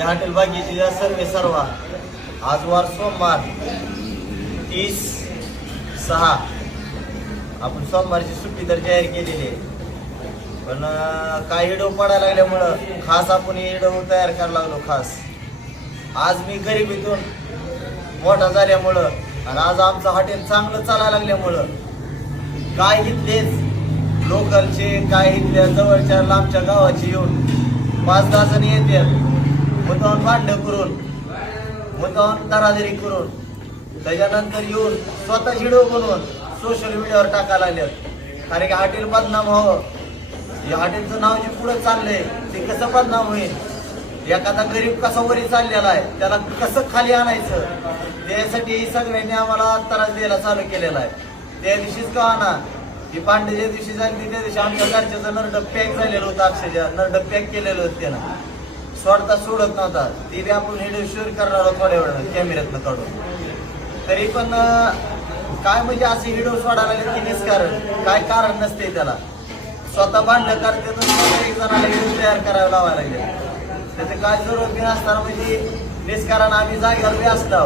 Hotel जिल्हा सर्वे सर्वा. आज वार सोमवार. तीस सहा. आपण सोमवारची सुट्टी तर जाहीर केलेली आहे. पण काही व्हिडिओ पडायला लागल्यामुळं खास आपण व्हिडिओ तयार करायला लागलो खास. आज मी गरिबीतून मोठा झाल्यामुळं आणि आज आमचं हॉटेल चांगलं चालायला लागल्यामुळं काय इथलेच लोकलचे काय इथल्या जवळच्या लांबच्या गावाचे येऊन पाच दहा जण येते मुद्दाहून भांडण करून मुद्दाहून दरादरी करून त्याच्यानंतर येऊन स्वतः व्हिडिओ बनवून सोशल मीडियावर टाकायला आल्यात कारण की हॉटेल बदनाम व्हावं. या हॉटेलचं नाव जे पुढे चाललंय ते कसं बदनाम होईल? एखादा गरीब कसा वरी चाललेला आहे त्याला कसं खाली आणायचं? त्यासाठी सगळ्यांनी आम्हाला त्रास द्यायला चालू केलेला आहे. त्या दिवशीच का ना ही पांडे ज्या दिवशी झाली त्या दिवशी आमच्या घरच्याचं नरड पॅक झालेलं होतं अक्षरशः. नरड पॅक केलेलं होतं त्यानं. सोडता सोडत नव्हता. ती बी आपण व्हिडिओ शूट करणार आहोत थोड्या वेळानं कॅमेऱ्यातनं काढून. तरी पण काय म्हणजे असे व्हिडिओ सोडायला लागले की निस्कारण काय कारण नसते त्याला. स्वतः भांडण करते तर एक जणाला व्हिडिओ तयार करायला लावायला लागले. त्याचं काय जरूर बी नसताना म्हणजे निस्कारण आम्ही जागेवर बी असलो.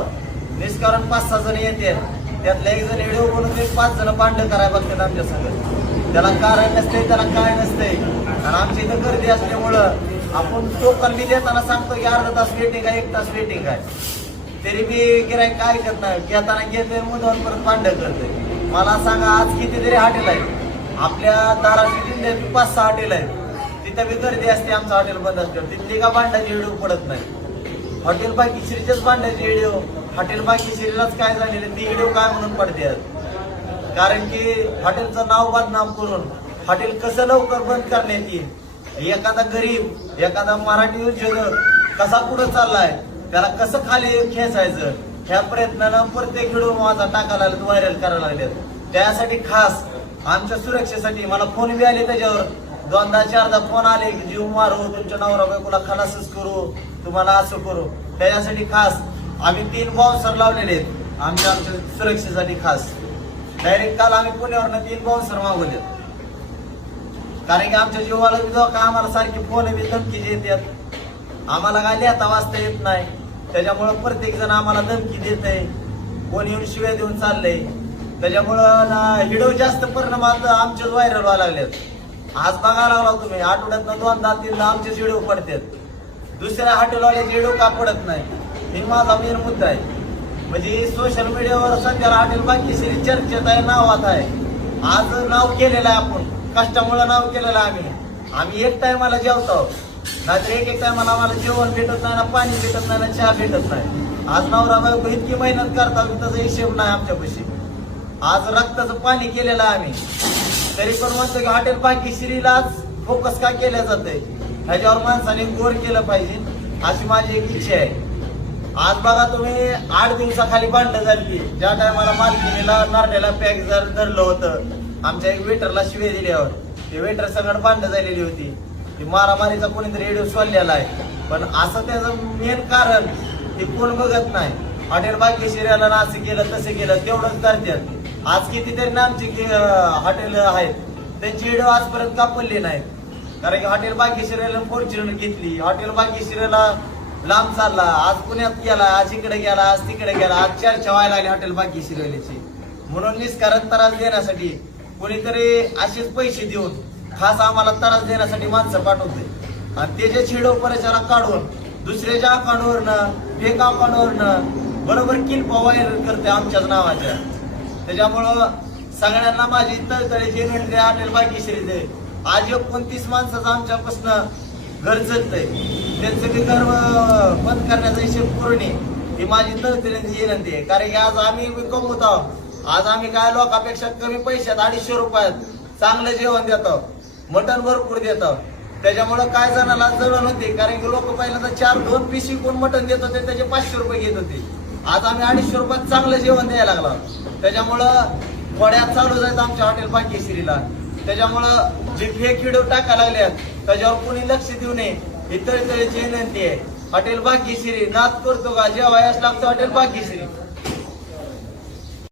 निस्कारण पाच सहा जण येते. त्यातले एक जण व्हिडिओ बनवून पाच जण भांडण करायला बघतात आमच्या सगळं त्याला कारण नसते त्याला काय नसते आणि आमच्या इथं गर्दी असल्यामुळं आपण टोकन बी देताना सांगतो की अर्धा तास वेटिंग आहे एक तास वेटिंग आहे. तरी मी गिरायक काय करत नाही घेताना घेते मुदवर परत भांडण करते मला सांगा आज कितीतरी हॉटेल आहे आपल्या धाराशिव जिल्ह्यात पाच सहा हॉटेल आहेत. तिथं बी गर्दी असते आमचं हॉटेल बंद असल्यावर तिथली का भांडाची व्हिडिओ पडत नाही. हॉटेल बाकीश्रीच्याच भांडाची व्हिडिओ हॉटेल बाकीश्रीलाच काय झालेले ती व्हिडिओ काय म्हणून पडते कारण की हॉटेलचं नाव बदनाम करून हॉटेल कसं लवकर बंद करण्यात येईल? एखादा गरीब एखादा मराठी उद्योजक कसा पुढे चाललाय त्याला कसं खाली खेचायचं ह्या प्रयत्नानं प्रत्येक व्हिडिओ माझा टाकायला लागलेत व्हायरल करायला लागलेत. त्यासाठी खास आमच्या सुरक्षेसाठी मला फोन बी आले त्याच्यावर. दोनदा चारदा फोन आले की जीव मारू तुमच्या नवरा बायकोला खलासच करू तुम्हाला असं करू. त्याच्यासाठी खास आम्ही तीन बाउन्सर लावलेले आहेत. आमच्या आमच्या सुरक्षेसाठी खास. डायरेक्ट काल आम्ही पुण्यावरनं तीन बाउन्सर मागवले कारण की आमच्या जीवाला बी का आम्हाला सारखी फोन बी धमकी देतात. आम्हाला काय लिहिता वाचता येत नाही. त्याच्यामुळं प्रत्येक जण आम्हाला धमकी देत आहे कोण येऊन शिव्या देऊन चाललंय. त्याच्यामुळं ना व्हिडिओ जास्त परिणामात आमचेच व्हायरल व्हायला लागलेत. आज बघायला लागला तुम्ही आठवड्यात दोनदा तीनदा आमचेच व्हिडिओ पडतात. दुसऱ्या हॉटेलवाल्याचे व्हिडिओ का पडत नाही? हे माझा मेन मुद्दा आहे. म्हणजे सोशल मीडियावर सध्याला हॉटेल बाकी चर्चेत आहे नावात आहे. आज नाव केलेलं आहे आपण. कष्टामुळे नाव केलेलं आम्ही. आम्ही एक टायमाला जेवतो. नाहीतर एक एक टायमाला आम्हाला जेवण भेटत नाही ना पाणी भेटत नाही ना चहा भेटत नाही. आज नवरा बायको इतकी मेहनत करतात त्याचा हिशेब नाही आमच्यापाशी. आज रक्ताचं पाणी केलेलं आम्ही. तरी पण म्हणतो की हॉटेल बाकीश्रीलाच फोकस का केलं आहे ह्याच्यावर माणसाने गोर केलं पाहिजे अशी माझी एक इच्छा आहे. आज बघा तुम्ही आठ दिवसाखाली बांधलं झाली. ज्या टायमाला मालकिनीला नारड्याला पॅक जर धरलं होतं आमच्या एक वेटरला शिवे दिल्यावर. ते वेटर सगळं बांध झालेली होती. ती मारामारीचा कोणीतरी रेडिओ सोडलेला आहे. पण असं त्याचं मेन कारण ते कोण बघत नाही. हॉटेल बागेश्वरीला ना असं केलं तसं केलं तेवढंच करतात. आज कितीतरी आमची हॉटेल आहेत. त्यांची रेडिओ आजपर्यंत कापडली नाहीत. कारण की हॉटेल बागेशिऱ्याला फॉर्च्युनर घेतली. हॉटेल बागेशिऱ्याला लांब चालला. आज पुण्यात गेला आज इकडे गेला आज तिकडे गेला. आज चर्चा व्हायला लागली हॉटेल बाकी म्हणून निष्कारण त्रास देण्यासाठी कोणीतरी असेच पैसे देऊन खास आम्हाला त्रास देण्यासाठी माणसं पाठवते आणि त्याचे छेडो परिसरा काढून दुसऱ्याच्या अकाउंटवरनं फेक अकाउंटवरनं बरोबर किल वायर करते आमच्याच नावाच्या त्याच्यामुळं सगळ्यांना माझी तळतळीची विनंती अनिल बाकीश्री दे. आज एकोणतीस माणसाचं आमच्यापासून घर जगतंय. त्यांचं ते घर बंद करण्याचा हिशेब पूर्ण ही माझी तळतळीची विनंती आहे कारण की आज आम्ही कमवत आहोत. आज आम्ही काय लोकांपेक्षा कमी पैशात अडीचशे रुपयात चांगलं जेवण देतो. मटण भरपूर देतो. त्याच्यामुळं काय जणाला जळण होते कारण की लोक पहिल्यांदा चार दोन पिशी कोण मटण देत होते त्याचे पाचशे रुपये घेत होते. आज आम्ही अडीचशे रुपयात चांगलं जेवण द्यायला लागलो. त्याच्यामुळं वड्यात चालू जायचं आमच्या हॉटेल बाकीश्रीला त्याच्यामुळं जे फेक व्हिडिओ टाकायला लागल्यात त्याच्यावर कुणी लक्ष देऊ नये. ही तळतळीची विनंती आहे. हॉटेल बाकीश्री नाच करतो का जेवायस लागतो हॉटेल बाकीश्री